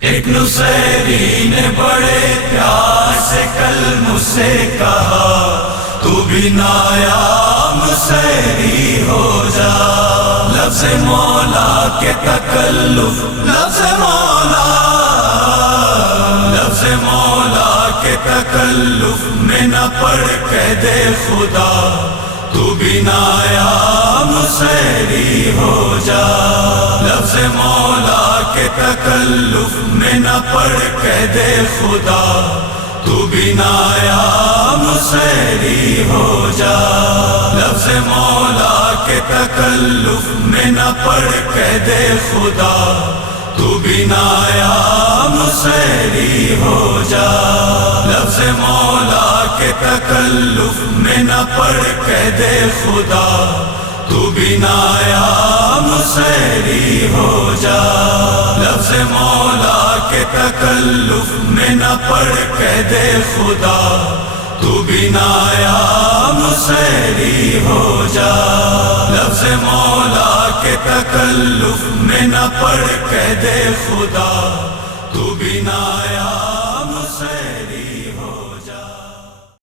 ایک نصیری نے بڑے پیار سے کل مجھ سے کہا، تو بھی نایاب نصیری ہو جا۔ لفظ مولا کے تکلف، لفظ مولا کے تکلف میں نہ پڑھ کہہ دے خدا، تو بھی نایاب نصیری ہو جا۔ لفظ مولا کے تکلف میں نہ پڑھ کہہ دے خدا، تو بھی نایاب نصیری ہو جا۔ لفظ مولا کے تکلف میں نہ پڑھ کہہ دے خدا، تو بھی نایاب نصیری ہو جا۔ لفظ مولا کے تکلف میں نہ پڑھ کہہ دے خدا، تو بھی نایاب نصیری ہو جا۔ لفظ مولا کے تکلف میں نہ پڑھ کہہ دے خدا، تو بھی نایاب نصیری ہو جا۔ لفظ مولا کے تکلف میں نہ پڑھ کہہ دے خدا، تو بھی نایاب